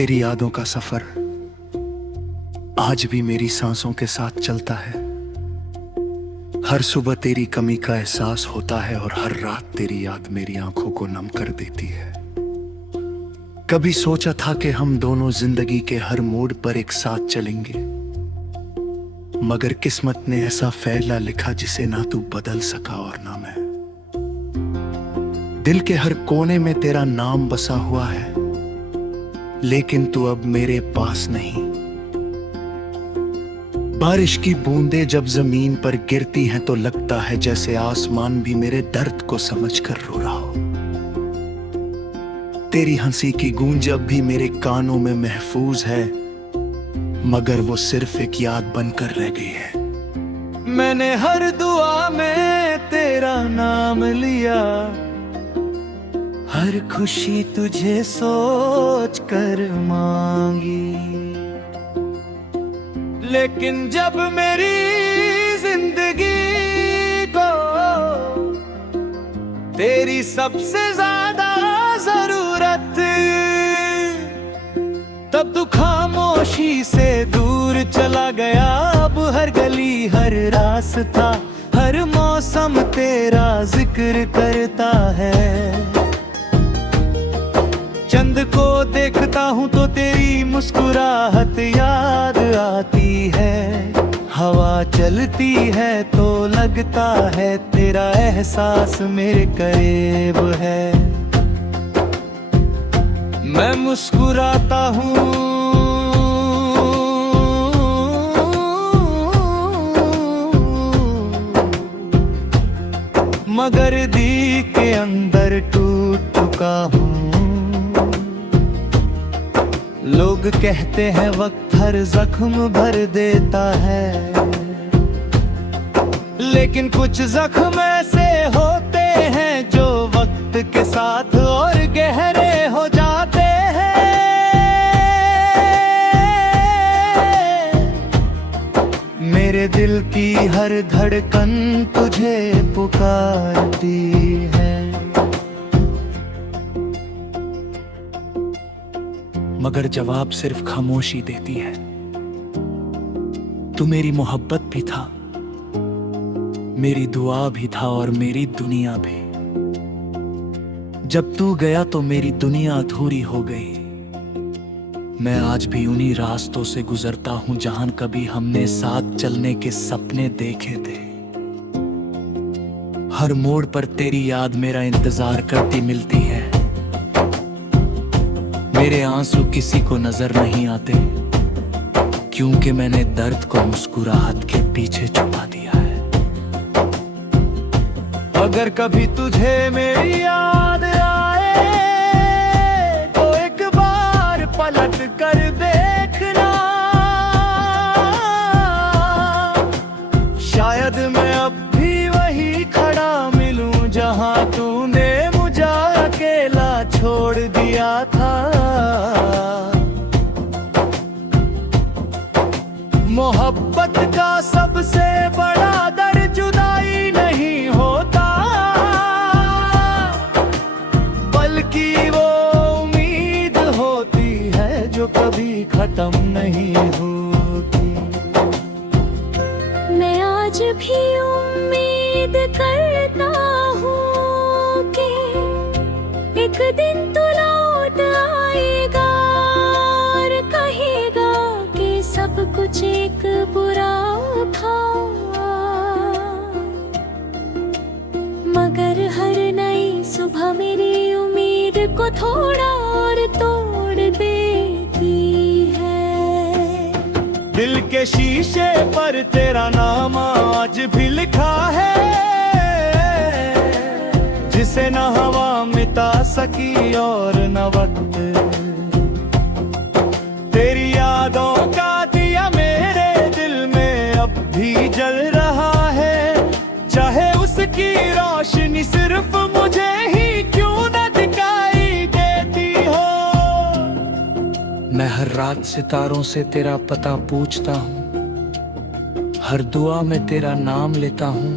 तेरी यादों का सफर आज भी मेरी सांसों के साथ चलता है। हर सुबह तेरी कमी का एहसास होता है और हर रात तेरी याद मेरी आंखों को नम कर देती है। कभी सोचा था कि हम दोनों जिंदगी के हर मोड़ पर एक साथ चलेंगे, मगर किस्मत ने ऐसा फैसला लिखा जिसे ना तू बदल सका और ना मैं। दिल के हर कोने में तेरा नाम बसा हुआ है, लेकिन तू अब मेरे पास नहीं। बारिश की बूंदें जब जमीन पर गिरती हैं तो लगता है जैसे आसमान भी मेरे दर्द को समझकर रो रहा हो। तेरी हंसी की गूंज अब भी मेरे कानों में महफूज है, मगर वो सिर्फ एक याद बनकर रह गई है। मैंने हर दुआ में तेरा नाम लिया, हर खुशी तुझे सोच कर मांगी, लेकिन जब मेरी जिंदगी को तेरी सबसे ज्यादा जरूरत, तब तू खामोशी से दूर चला गया। अब हर गली हर रास्ता हर मौसम तेरा जिक्र करता है। चंद को देखता हूँ तो तेरी मुस्कुराहट याद आती है। हवा चलती है तो लगता है तेरा एहसास मेरे करीब है। मैं मुस्कुराता हूँ मगर दिल के अंदर टूट चुका हूँ। लोग कहते हैं वक्त हर जख्म भर देता है, लेकिन कुछ जख्म ऐसे होते हैं जो वक्त के साथ और गहरे हो जाते हैं। मेरे दिल की हर धड़कन तुझे पुकारती है, मगर जवाब सिर्फ खामोशी देती है। तू मेरी मोहब्बत भी था, मेरी दुआ भी था और मेरी दुनिया भी। जब तू गया तो मेरी दुनिया अधूरी हो गई। मैं आज भी उन्हीं रास्तों से गुजरता हूं जहां कभी हमने साथ चलने के सपने देखे थे। हर मोड़ पर तेरी याद मेरा इंतजार करती मिलती है। मेरे आंसू किसी को नजर नहीं आते, क्योंकि मैंने दर्द को मुस्कुराहट के पीछे छुपा दिया है। अगर कभी तुझे मेरी याद आए तो एक बार पलट कर देखना। शायद मैं अब भी वही खड़ा मिलूं जहां तूने मुझे अकेला छोड़ दिया था। मोहब्बत का सबसे बड़ा दर जुदाई नहीं होता, बल्कि वो उम्मीद होती है जो कभी खत्म नहीं होती। मैं आज भी उम्मीद करता हूँ कि एक दिन तू लौट आएगा और कहेगा कि सब कुछ एक बुरा था। मगर हर नई सुबह मेरी उम्मीद को थोड़ा और तोड़ देती है। दिल के शीशे पर तेरा नाम आज भी लिखा है, जिसे न हवा मिटा सकी और न वक्त। तेरी यादों का दिया मेरे दिल में अब भी जल रहा है, चाहे उसकी रोशनी सिर्फ मुझे ही क्यों न दिखाई देती हो। मैं हर रात सितारों से तेरा पता पूछता हूँ, हर दुआ में तेरा नाम लेता हूँ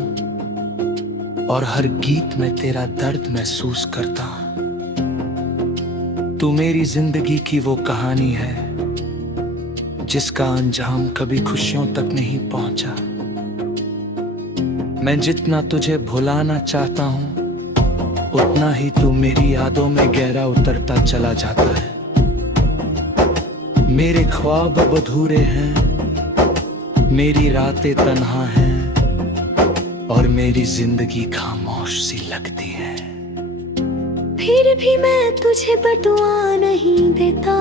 और हर गीत में तेरा दर्द महसूस करता हूँ। तू मेरी जिंदगी की वो कहानी है जिसका अंजाम कभी खुशियों तक नहीं पहुंचा। मैं जितना तुझे भुलाना चाहता हूं उतना ही तू मेरी यादों में गहरा उतरता चला जाता है। मेरे ख्वाब अब अधूरे हैं, मेरी रातें तन्हा हैं और मेरी जिंदगी खामोश सी लगती है। फिर भी मैं तुझे बदुआ नहीं देता,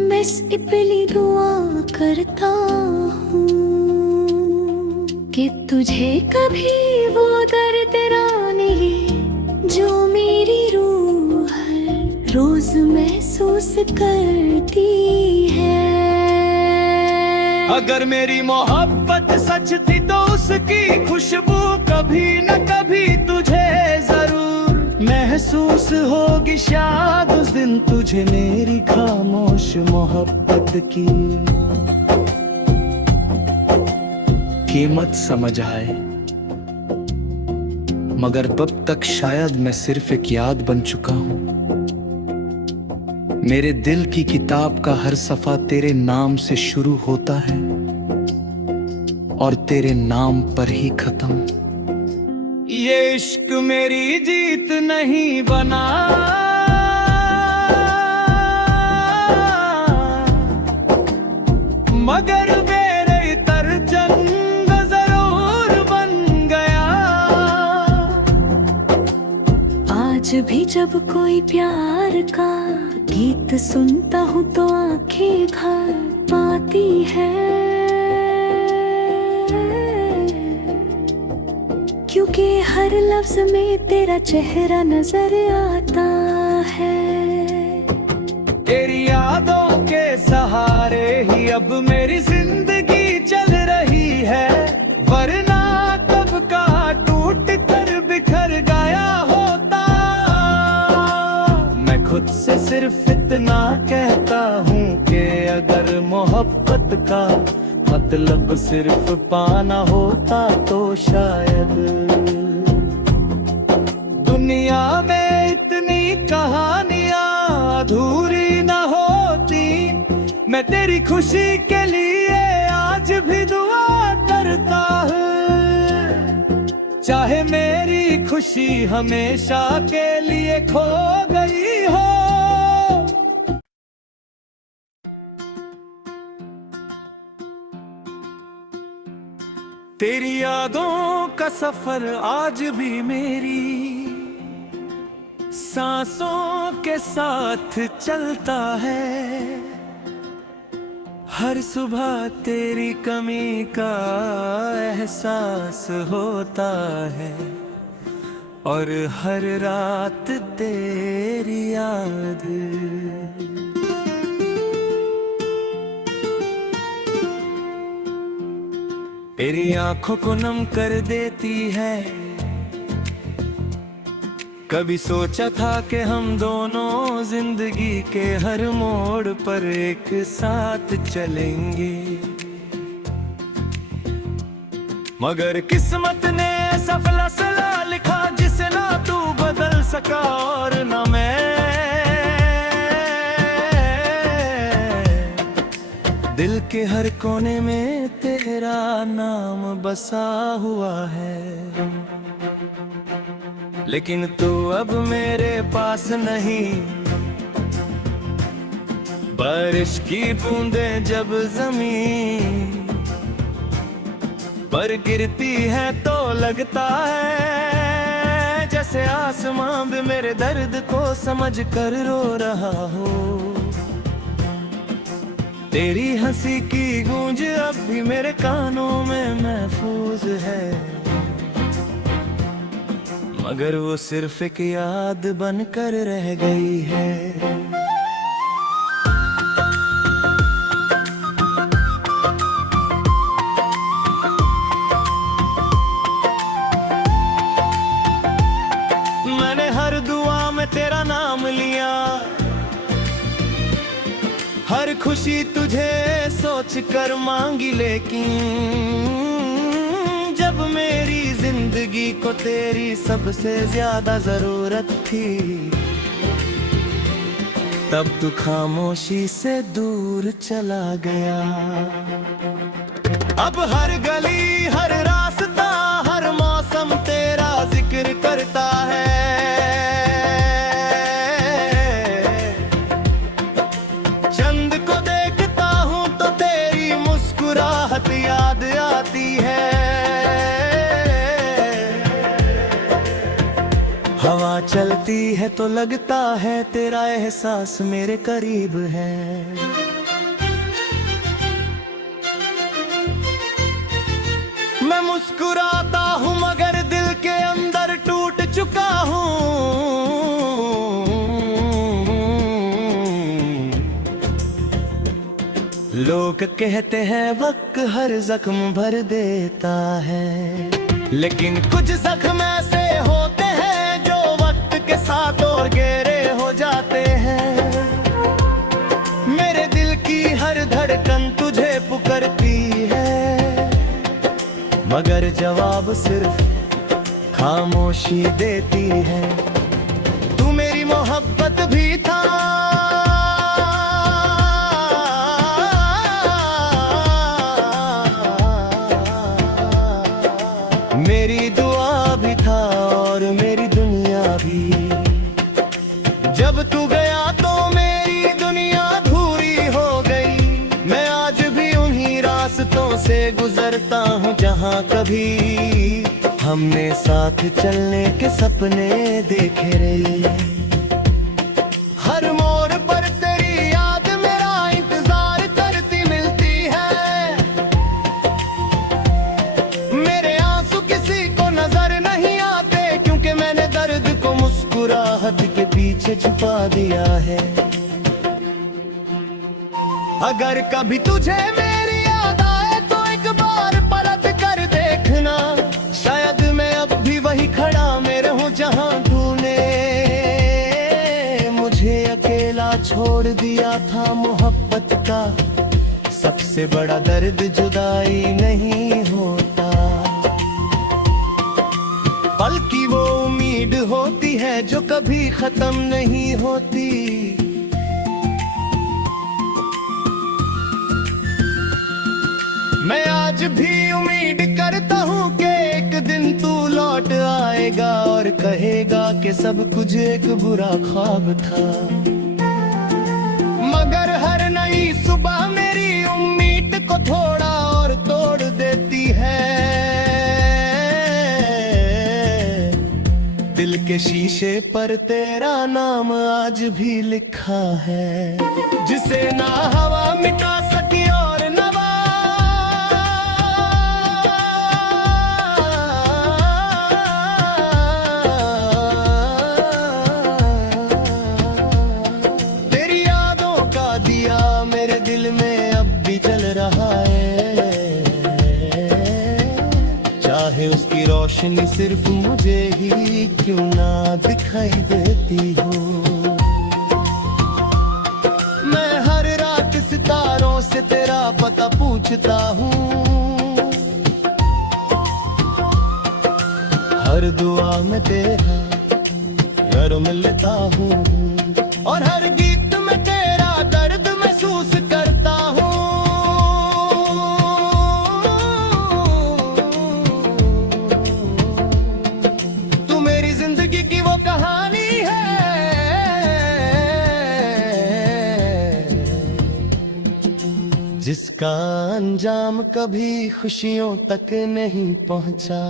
मैं सिर्फ दुआ करता हूँ कि तुझे कभी वो दर्द ना मिले जो मेरी रूह हर रोज महसूस करती है। अगर मेरी मोहब्बत सच थी तो उसकी खुशबू कभी न कभी तुझे जरूर महसूस होगी। शायद उस दिन तुझे मेरी खामोश मोहब्बत की कीमत समझ आए, मगर तब तक शायद मैं सिर्फ एक याद बन चुका हूं। मेरे दिल की किताब का हर सफा तेरे नाम से शुरू होता है और तेरे नाम पर ही खत्म। ये इश्क मेरी जीत नहीं बना, मगर मेरे तरजंग जरूर बन गया। आज भी जब कोई प्यार का गीत सुनता हूँ तो आंखें भर पाती है, क्योंकि हर लफ्ज में तेरा चेहरा नजर आता है। तेरी यादों के सहारे ही अब मेरी जिंदगी चल रही है, वरना कब का टूट कर बिखर गया होता। मैं खुद से सिर्फ इतना कहता हूँ कि अगर मोहब्बत का मतलब सिर्फ पाना होता तो शायद दुनिया में इतनी कहानियां अधूरी न होती। मैं तेरी खुशी के लिए आज भी दुआ करता हूँ, चाहे मेरी खुशी हमेशा के लिए खो गई हो। तेरी यादों का सफर आज भी मेरी सांसों के साथ चलता है। हर सुबह तेरी कमी का एहसास होता है और हर रात तेरी याद तेरी आंखों को नम कर देती है। कभी सोचा था कि हम दोनों जिंदगी के हर मोड़ पर एक साथ चलेंगे, मगर किस्मत ने ऐसा फैसला लिखा जिसे ना तू बदल सका और ना मैं। दिल के हर कोने में तेरा नाम बसा हुआ है, लेकिन तू अब मेरे पास नहीं। बारिश की बूंदें जब जमीन पर गिरती है तो लगता है जैसे आसमां भी मेरे दर्द को समझ कर रो रहा हो। तेरी हंसी की गूंज अब भी मेरे कानों में महफूज है, मगर वो सिर्फ एक याद बनकर रह गई है। मैंने हर दुआ में तेरा नाम लिया, हर खुशी तुझे सोच कर मांगी, लेकिन जब मेरी जिंदगी जिंदगी को तेरी सबसे ज्यादा जरूरत थी, तब तू खामोशी से दूर चला गया। अब हर गली हर रास्ता हर मौसम तेरा जिक्र करता है। चंद को देखता हूँ तो तेरी मुस्कुराहट याद आती है। हवा चलती है तो लगता है तेरा एहसास मेरे करीब है। मैं मुस्कुराता हूँ मगर दिल के अंदर टूट चुका हूँ। लोग कहते हैं वक्त हर जख्म भर देता है, लेकिन कुछ जख्म ऐसे होते हैं जो वक्त के साथ और गहरे हो जाते हैं। मेरे दिल की हर धड़कन तुझे पुकारती है, मगर जवाब सिर्फ खामोशी देती है। तू मेरी मोहब्बत भी था, मेरी दुआ भी था और मेरी दुनिया भी। जब तू गया तो मेरी दुनिया अधूरी हो गई। मैं आज भी उन्हीं रास्तों से गुजरता हूँ जहाँ कभी हमने साथ चलने के सपने देखे रहे। हर मोड़ पर तेरी याद मेरा इंतजार करती मिलती है। मेरे आंसू किसी को नजर नहीं आते, क्योंकि मैंने दर्द को मुस्कुराहट के पीछे छुपा दिया है। अगर कभी तुझे मेरी याद आए तो एक बार पलट कर देखना। शायद मैं अब भी वही खड़ा मैं रहूं जहां तूने मुझे अकेला छोड़ दिया था। मोहब्बत का सबसे बड़ा दर्द जुदाई नहीं होता, बल्कि वो उम्मीद होती है जो कभी खत्म नहीं होती। मैं आज भी उम्मीद करता हूँ कि एक दिन तू लौट आएगा और कहेगा कि सब कुछ एक बुरा ख्वाब था। मगर हर नई सुबह मेरी उम्मीद को थोड़ा और तोड़ देती है। दिल के शीशे पर तेरा नाम आज भी लिखा है, जिसे ना हवा मिटा सकी और ना मेरे दिल में अब भी जल रहा है। चाहे उसकी रोशनी सिर्फ मुझे ही क्यों ना दिखाई देती हो। मैं हर रात सितारों से तेरा पता पूछता हूँ, हर दुआ में तेरा घर मिलता हूँ, और हर गीत में तेरा दर्द महसूस करता हूँ। तू मेरी जिंदगी की वो कहानी है जिसका अंजाम कभी खुशियों तक नहीं पहुंचा।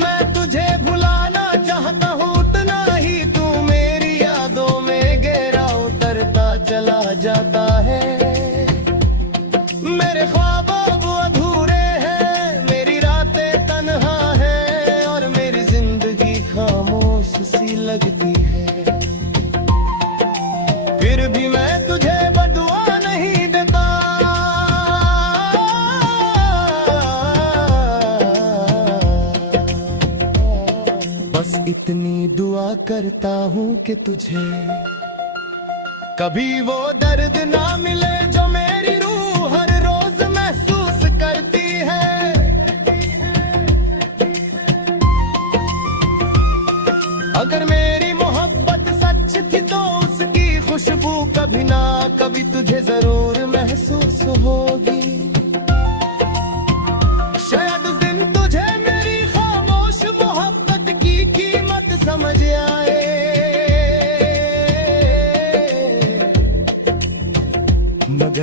मैं तुझे भुलाना चाहता हूँ, उतना ही तू मेरी यादों में गहरा उतरता चला जाता है। मेरे ख्वाब अब अधूरे हैं, मेरी रातें तन्हा हैं, और मेरी जिंदगी खामोश सी लगती है। फिर भी मैं तुझे बदुआ नहीं देता, बस इतनी दुआ करता हूँ कि तुझे कभी वो दर्द ना मिले जो मेरी रूह हर रोज महसूस करती है।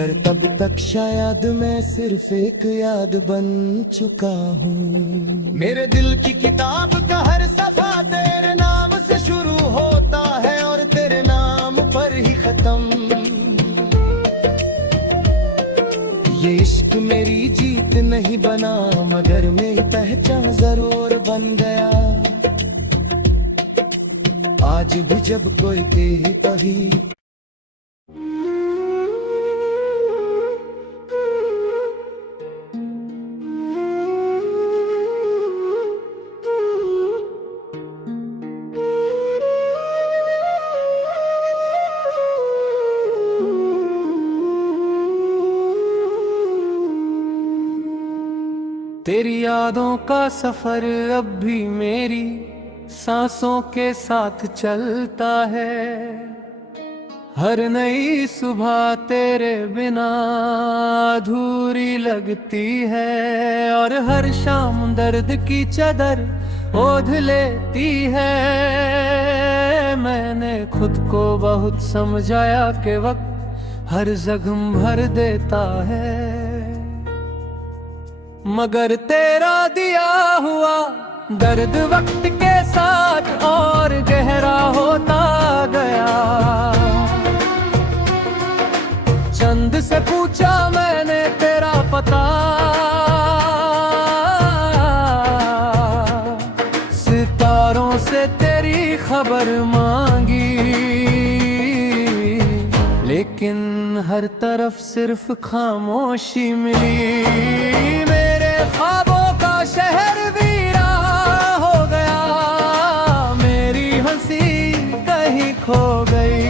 मगर तब तक शायद मैं सिर्फ एक याद बन चुका हूँ। मेरे दिल की किताब का हर सफा तेरे नाम से शुरू होता है और तेरे नाम पर ही खत्म। ये इश्क मेरी जीत नहीं बना मगर मेरी पहचान जरूर बन गया। आज भी जब कोई कहता ही तेरी यादों का सफर अब भी मेरी सांसों के साथ चलता है। हर नई सुबह तेरे बिना अधूरी लगती है और हर शाम दर्द की चादर ओढ़ लेती है। मैंने खुद को बहुत समझाया कि वक्त हर जख्म भर देता है, मगर तेरा दिया हुआ दर्द वक्त के साथ और गहरा होता गया। चंद से पूछा मैंने तेरा पता, सितारों से तेरी खबर मांगी, लेकिन हर तरफ सिर्फ खामोशी मिली। मेरे ख्वाबों का शहर वीरा हो गया, मेरी हंसी कहीं खो गई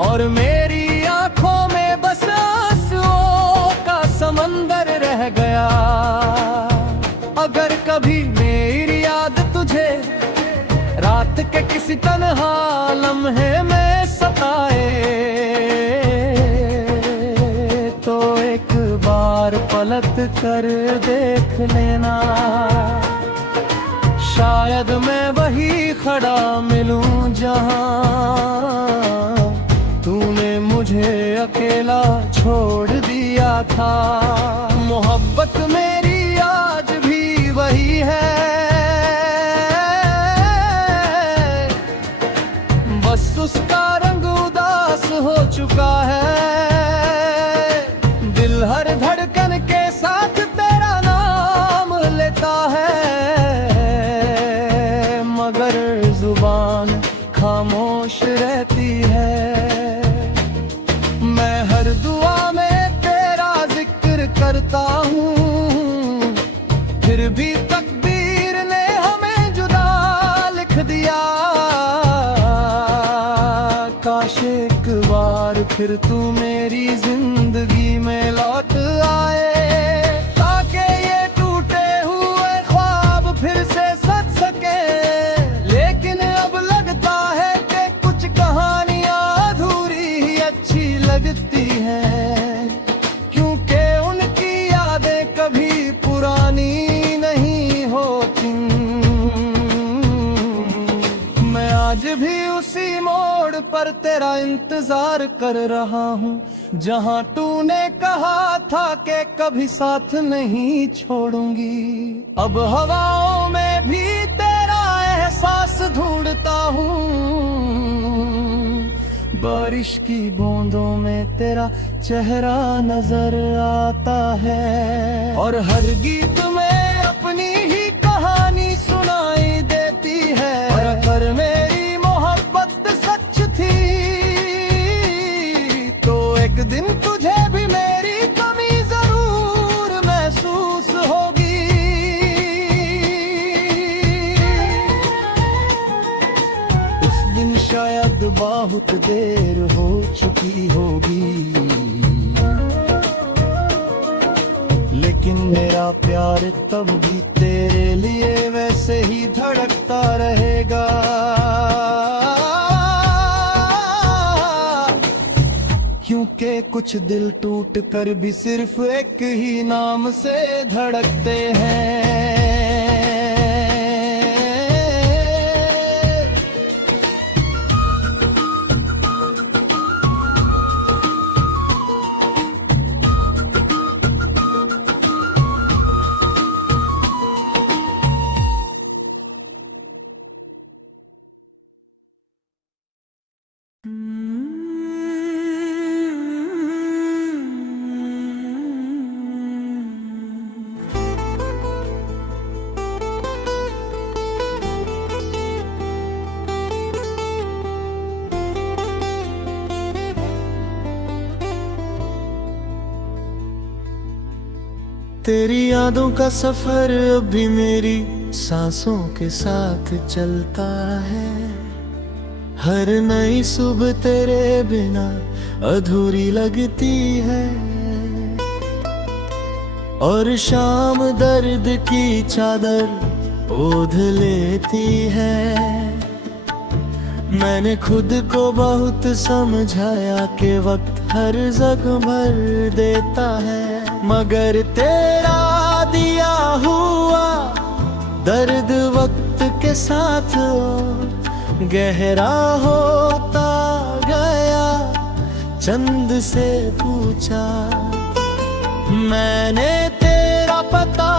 और मेरी आंखों में बस आंसुओं का समंदर रह गया। अगर कभी मेरी याद तुझे रात के किसी तन्हा लम्हे में सताए तो एक बार पलट कर देख लेना। शायद मैं वही खड़ा मिलूं जहां तूने मुझे अकेला छोड़ दिया था। मोहब्बत मेरी आज भी वही है, बस उसका रंग उदास हो चुका है। दिल हर धड़कन के साथ तेरा नाम लेता है, मगर जुबान खामोश रहती है। मैं हर दुआ में तेरा जिक्र करता हूँ, फिर भी तकदीर ने हमें जुदा लिख दिया। काश एक बार फिर तू मेरी जिंदगी में लौट आए, ताकि ये टूटे हुए ख्वाब फिर से सच सके। लेकिन अब लगता है कि कुछ कहानियां अधूरी ही अच्छी लगती हैं, क्योंकि उनकी यादें कभी पुरानी नहीं होती। मैं आज भी उसी मोड़ पर तेरा इंतजार कर रहा हूँ, जहाँ तूने कहा था कि कभी साथ नहीं छोड़ूंगी। अब हवाओं में भी तेरा एहसास ढूंढता हूँ, बारिश की बूंदों में तेरा चेहरा नजर आता है और हर गीत में अपनी ही कहानी सुनाई देती है। और अगर मेरी मोहब्बत सच थी तो एक दिन तुझे भी मेरी कमी जरूर महसूस होगी। उस दिन शायद बहुत देर हो चुकी होगी, लेकिन मेरा प्यार तब भी तेरे लिए वैसे ही धड़कता रहेगा। क्योंकि कुछ दिल टूट कर भी सिर्फ एक ही नाम से धड़कते हैं। तेरी यादों का सफर अब भी मेरी सांसों के साथ चलता है। हर नई सुबह तेरे बिना अधूरी लगती है, और शाम दर्द की चादर ओढ़ लेती है। मैंने खुद को बहुत समझाया कि वक्त हर जख्म भर देता है, मगर तेरा दिया हुआ दर्द वक्त के साथ गहरा होता गया। चंद से पूछा मैंने तेरा पता,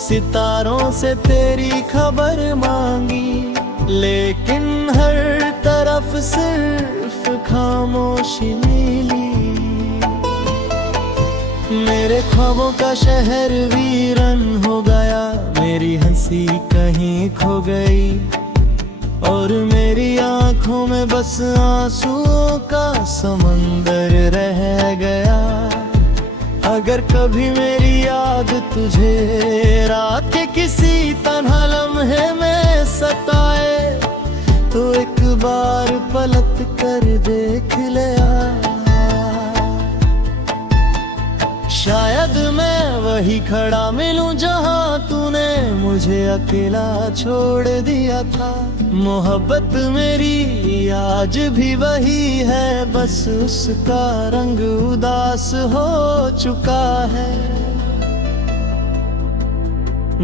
सितारों से तेरी खबर मांगी, लेकिन हर तरफ सिर्फ खामोशी मिली। मेरे ख्वाबों का शहर वीरन हो गया, मेरी हंसी कहीं खो गई, और मेरी आंखों में बस आंसुओं का समंदर रह गया। अगर कभी मेरी याद तुझे रात के किसी तन्हा लम्हे में सताए, तो एक बार पलट कर देख ले आ। शायद मैं वही खड़ा मिलूं जहां तूने मुझे अकेला छोड़ दिया था। मोहब्बत मेरी आज भी वही है, बस उसका रंग उदास हो चुका है।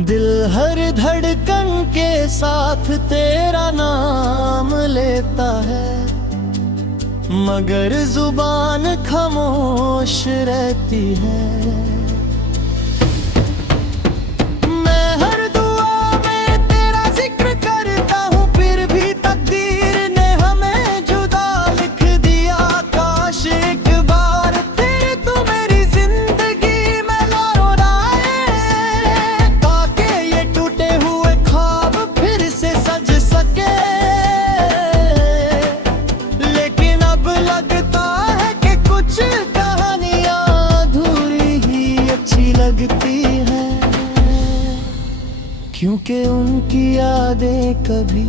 दिल हर धड़कन के साथ तेरा नाम लेता है, मगर जुबान खामोश रहती है। मैं हर दुआ में तेरा जिक्र करता हूँ, फिर भी तकदीर ने हमें जुदा लिख दिया। काश एक बार फिर तू मेरी जिंदगी में लौट आए, ताकि ये टूटे हुए ख्वाब फिर से सज सके। लगता है कि कुछ कहानियां अधूरी ही अच्छी लगती हैं, क्योंकि उनकी यादें कभी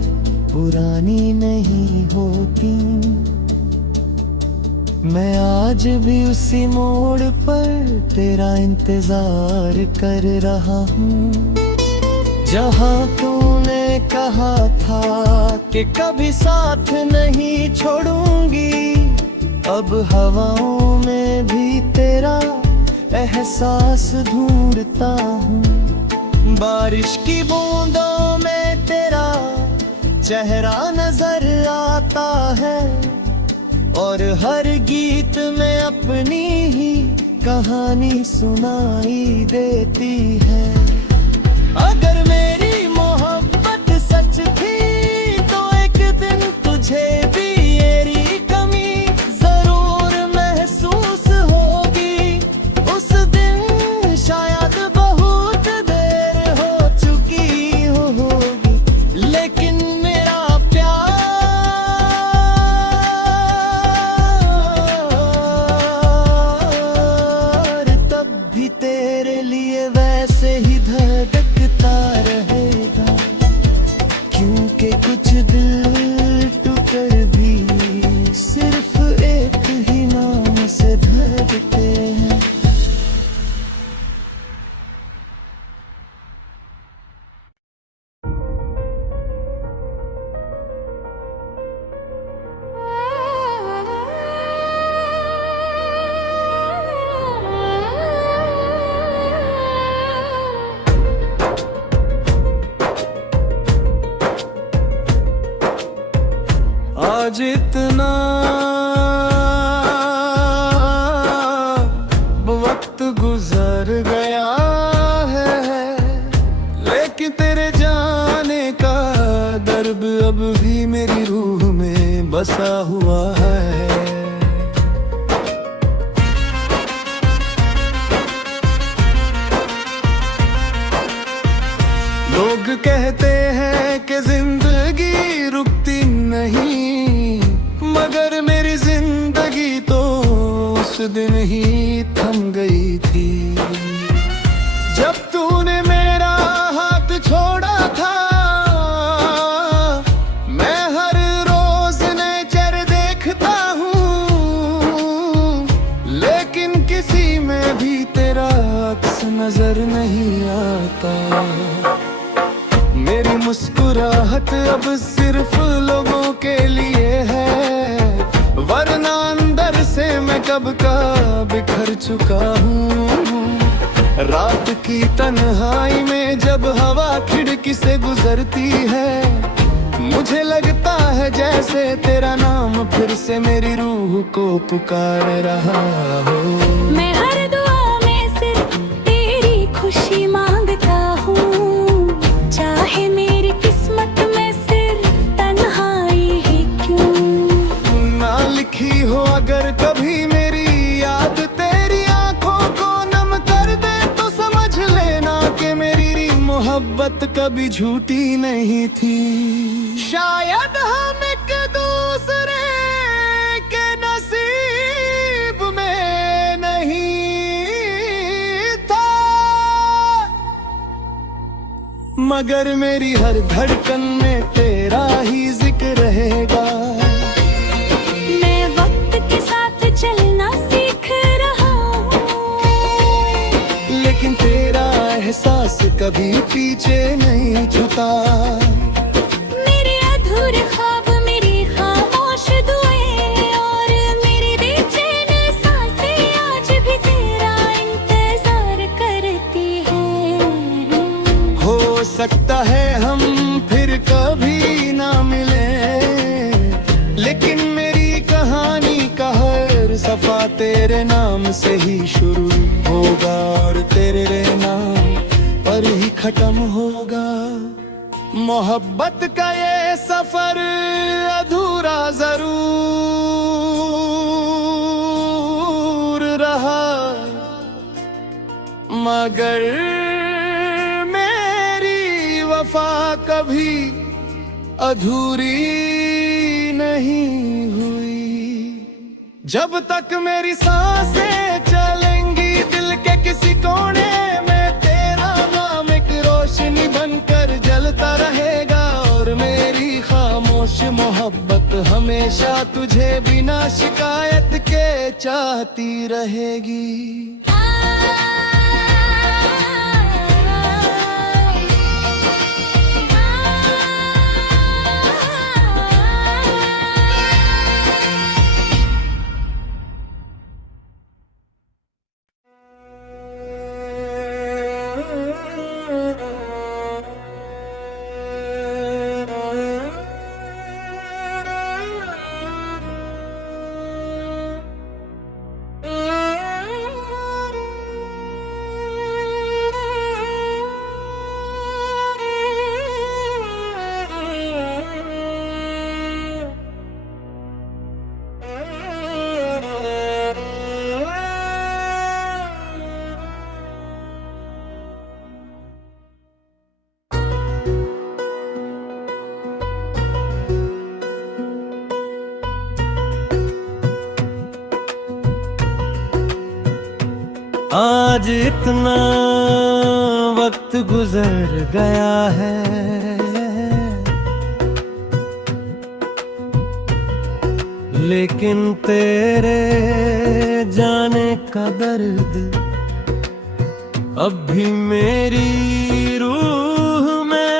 पुरानी नहीं होती। मैं आज भी उसी मोड़ पर तेरा इंतजार कर रहा हूँ, जहाँ तूने कहा था कि कभी साथ नहीं छोड़ूंगी। अब हवाओं में भी तेरा एहसास ढूंढता हूँ, बारिश की बूंदों में तेरा चेहरा नजर आता है, और हर गीत में अपनी ही कहानी सुनाई देती है। अगर मेरी मोहब्बत सच थी, तो एक दिन तुझे भी मेरी कमी जरूर महसूस होगी। उस दिन शायद बहुत देर हो चुकी होगी, लेकिन मेरा प्यार तब भी तेरे लिए वैसे ही धड़कता रहेगा, क्योंकि कुछ दिल टूटकर भी सिर्फ एक ही नाम से धड़कते हैं। आज इतना वक्त गुजर गया है, लेकिन तेरे जाने का दर्द अब भी मेरी रूह में बसा हुआ है। लोग कहते हैं कि जिंदगी रुकती नहीं, मगर मेरी जिंदगी तो उस दिन ही थम गई थी। छोड़ा था। मैं हर रोज नेचर देखता हूँ, लेकिन किसी में भी तेरा अक्स नजर नहीं आता। मेरी मुस्कुराहट अब सिर्फ लोगों के लिए है, वरना अंदर से मैं कब का बिखर चुका हूँ। रात की तन्हाई में जब हवा खिड़की से गुजरती है, मुझे लगता है जैसे तेरा नाम फिर से मेरी रूह को पुकार रहा हो। मैं हर दुआ में सिर्फ तेरी खुशी मांगता हूँ, चाहे मेरी किस्मत में सिर्फ तन्हाई है क्यों। ना लिखी हो अगर कभी मेरी याद तेरी आंखों को नम कर दे, तो समझ लेना कि मेरी मोहब्बत कभी झूठी नहीं थी। शायद हम एक दूसरे के नसीब में नहीं था, मगर मेरी हर धड़कन में तेरा ही जिक्र रहेगा। मैं वक्त के साथ चलना सीख रहा हूँ, लेकिन तेरा एहसास कभी पीछे नहीं छूटा। मेरे अधूरे ख्वाब, मेरी खामोश दुआएं और मेरी बेचैन सांसें आज भी तेरा इंतजार करती हैं। हो सकता है हम फिर कभी ना मिले, लेकिन मेरी कहानी का हर सफा तेरे नाम से ही शुरू होगा और तेरे नाम पर ही खत्म होगा। मोहब्बत का ये सफर अधूरा जरूर रहा, मगर मेरी वफा कभी अधूरी नहीं हुई। जब तक मेरी सांसें चलेंगी दिल के किसी कोने में, तेरा नाम एक रोशनी बनकर जलता रहेगा और मेरी खामोश मोहब्बत हमेशा तुझे बिना शिकायत के चाहती रहेगी। आज इतना वक्त गुजर गया है, लेकिन तेरे जाने का दर्द अब भी मेरी रूह में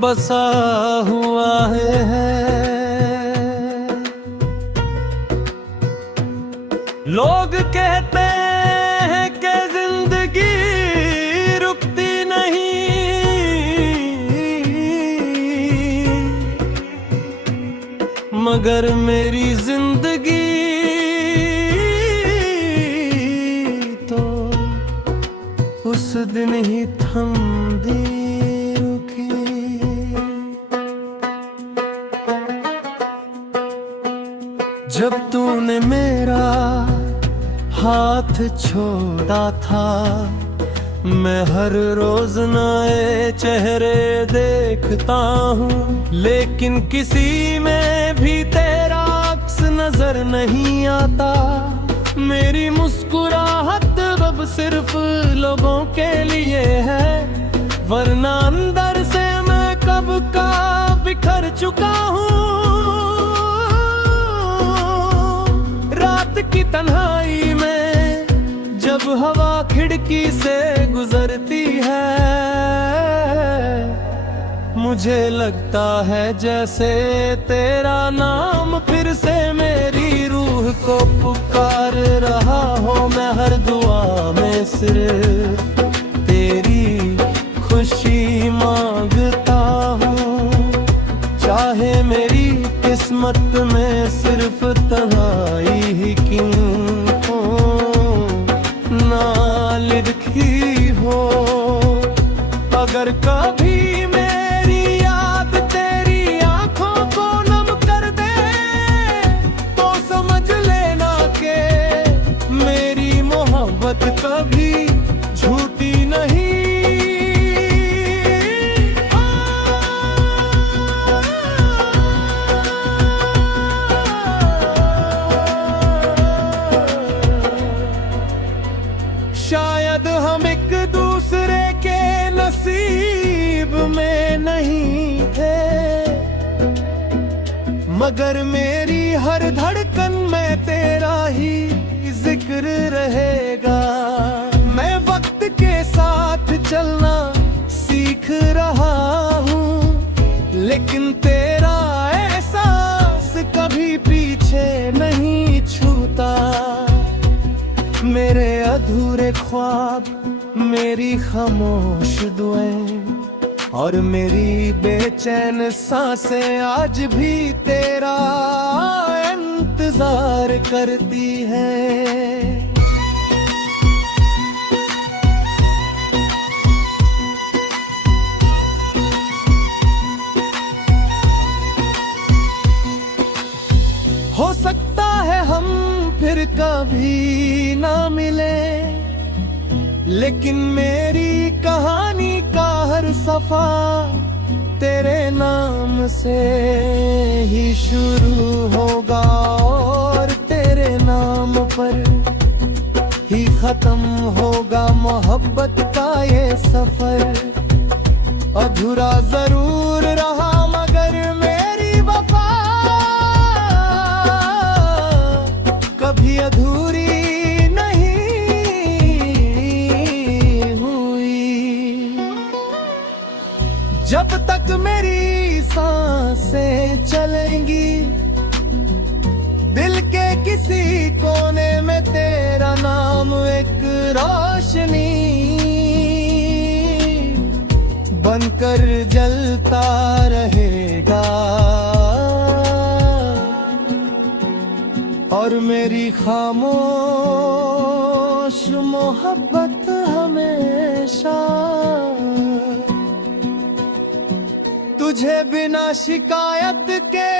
बसा हुआ है। लोग कहते हैं कि जिंदगी रुकती नहीं, मगर मेरी जिंदगी तो उस दिन ही थम दी रुकी। जब तूने मेरा हाथ छोड़ा था, मैं हर रोज नए चेहरे देखता हूँ, लेकिन किसी में भी तेरा अक्स नजर नहीं आता। मेरी मुस्कुराहट अब सिर्फ लोगों के लिए है, वरना अंदर से मैं कब का बिखर चुका हूँ। रात की तन्हाई में जब हवा खिड़की से गुजरती है, मुझे लगता है जैसे तेरा नाम फिर से मेरी रूह को पुकार रहा हो। मैं हर दुआ में सिर्फ तेरी खुशी मांगता हूँ, चाहे मेरी किस्मत में सिर्फ तन्हाई ही क्यों हो ना लिखी हो। अगर कभी मेरी याद तेरी आंखों को नम कर दे, तो समझ लेना कि मेरी मोहब्बत कभी झूठी नहीं। शायद हम एक दूसरे के नसीब में नहीं थे, मगर मेरी हर धड़कन में तेरा ही जिक्र रहेगा। मैं वक्त के साथ चलना सीख रहा हूँ, लेकिन तेरा एहसास कभी पीछे नहीं छूता। मेरे अधूरे ख्वाब, मेरी खामोश दुआएं और मेरी बेचैन सांसें आज भी तेरा इंतजार करती हैं। हो सकता है हम फिर कभी ना मिले, लेकिन मेरी कहानी का हर सफा तेरे नाम से ही शुरू होगा और तेरे नाम पर ही खत्म होगा मोहब्बत का ये सफर। अधूरा जरूर रहा मगर मेरी वफा कभी अधूरी जब तक मेरी सांसें चलेंगी। दिल के किसी कोने में तेरा नाम एक रोशनी बनकर जलता रहेगा, और मेरी खामोश मोहब्बत हमेशा तुझे बिना शिकायत के